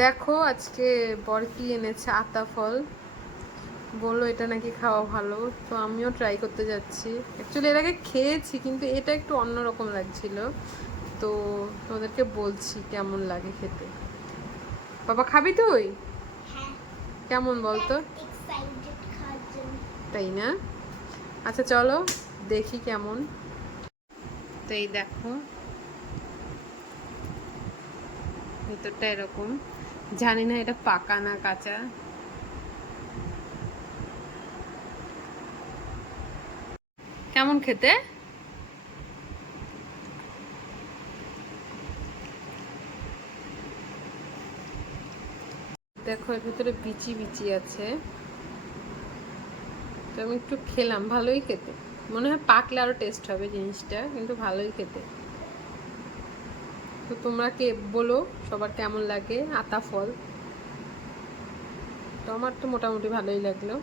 দেখো আজকে বরকি এনেছে আতা ফল, বললো এটা নাকি খাওয়া ভালো, তো আমিও ট্রাই করতে যাচ্ছি। অ্যাকচুয়ালি এর আগে খেয়েছি কিন্তু এটা একটু অন্যরকম লাগছিল, তো তোদেরকে বলছি কেমন লাগে খেতে। বাবা খাবি তুই? হ্যাঁ। কেমন বলতো? এক্সাইটেড খাওয়ার জন্য। তাই না? আচ্ছা চলো দেখি কেমন। তো এই দেখো ভেতরটা এরকম, জানি না এটা পাকা না কাঁচা। কেমন খেতে? দেখো এর ভিতরে বিচি বিচি আছে, তো আমি একটু খেলাম, ভালোই খেতে। মনে হয় পাকলে আরো টেস্ট হবে জিনিসটা, কিন্তু ভালোই খেতে। তো তোমরা কে বলো সবার কেমন লাগে আতা ফল? তো আমার তো মোটামুটি ভালোই লাগলো।